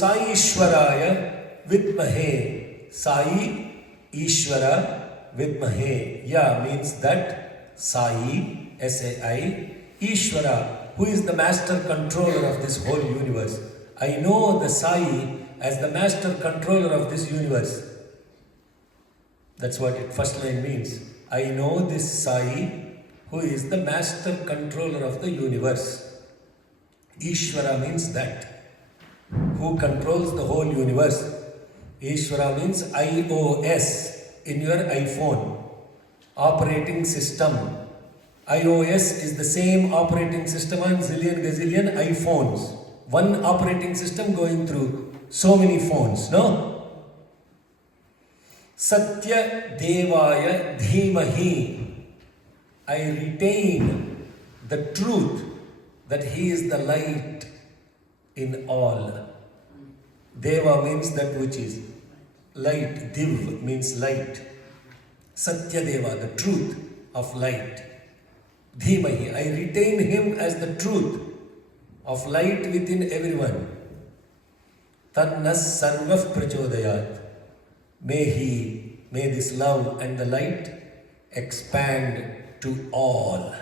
Sai Ishwaraya Vidmahe. Sai Ishwara Vidmahe. Ya means that Sai, S-A-I, Ishwara, who is the master controller of this whole universe. I know the Sai as the master controller of this universe. That's what it first line means. I know this Sai, who is the master controller of the universe. Ishvara means that, who controls the whole universe. Ishvara means iOS in your iPhone, operating system. iOS is the same operating system on gazillion iPhones. One operating system going through so many phones, no? Satya Devaya Dhimahi. I retain the truth that he is the light in all. Deva means that which is light. Div means light. Satya Deva, the truth of light. Dhimahi, I retain him as the truth of light within everyone. Tannas sarvav prachodayat. May this love and the light expand to all.